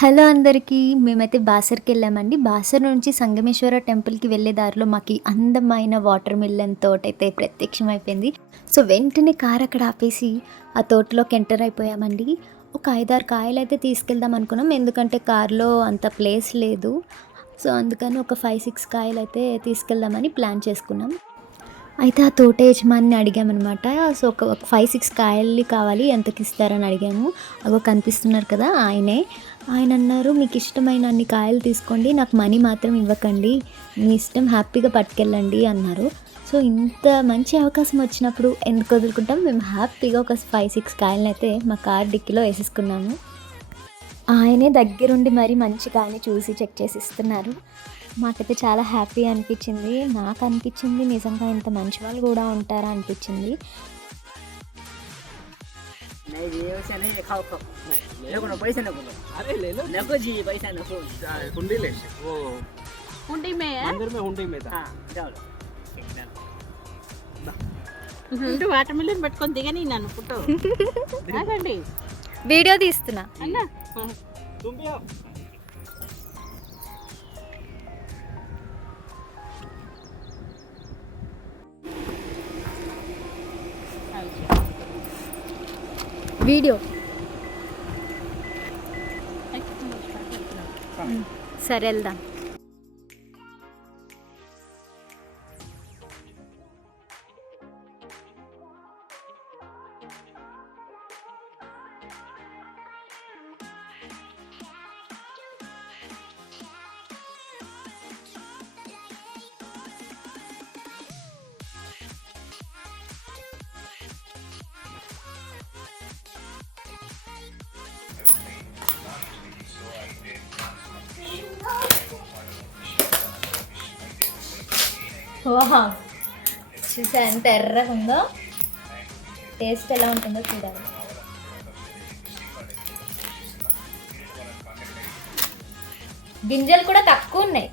Hello అందరికీ. మేమైతే బాసర్‌కెళ్ళామండి. బాసర్ నుంచి సంగమేశ్వర టెంపుల్‌కి వెళ్ళే దారిలో మాకి అందమైన వాటర్ మిలన్ తోటైతే ప్రత్యక్షమైపోయింది. సో, వెంటనే కార్ అక్కడ ఆపేసి ఆ తోటలోకి ఎంటర్ అయిపోయామండి. ఒక 5, 6 కాయలైతే తీసుకెళ్దాం అనుకున్నాం. ఎందుకంటే కార్‌లో అంత ప్లేస్ లేదు. సో, అందుకని ఒక 5, 6 కాయలైతే తీసుకెళ్దామని ప్లాన్ చేసుకున్నాం. అయితే ఆ తోట యజమానిని అడిగామనమాట. సో, ఒక 5, 6 కాయలు కావాలి ఎంతకిస్తారని అడిగాము. అగో కనిపిస్తున్నారు కదా! ఆయనే. ఆయనన్నారు, "మీకిష్టమైన అన్ని కాయలు తీసుకోండి. నాకు మనీ మాత్రం ఇవ్వకండి. మీ ఇష్టం హ్యాపీగా పట్టుకెళ్ళండి" అన్నారు. సో, ఇంత మంచి అవకాశం వచ్చినప్పుడు ఎందుకు వదులుకుంటాం? మేము హ్యాపీగా ఒక 5, 6 కాయలనైతే మా కార్ డిక్కీలో ఏసేసుకున్నాము. ఆయనే దగ్గరుండి మరి మంచి కాయని చూసి చెక్ చేసి ఇస్తున్నారు. మాకైతే చాలా హ్యాపీ అనిపిచ్చింది. నాకనిపిచ్చింది నిజంగా ఇంత మంచి వాళ్ళు గూడా ఉంటారా అనిపిచ్చింది. नहीं जी वैसे नहीं है, खाओ खाओ। नहीं नको नको पैसे नको लो। अरे ले लो नको जी पैसा नको। हुंडी ले वो हुंडी में है मंदिर में हुंडी में था हाँ जाओ लो। ठीक, डालो। రెండు వాటర్ మిలన్ పట్టుకొని దిగని నన్ను ఫోటో ఆగండి వీడియో తీస్తున్నా. అన్న तुम भी आओ వీడియో. సరే వెళ్దాం. వావ్! చూసా ఎంత ఎర్రగా ఉందో. టేస్ట్ ఎలా ఉంటుందో చూడాలి. గింజలు కూడా తక్కువ ఉన్నాయి.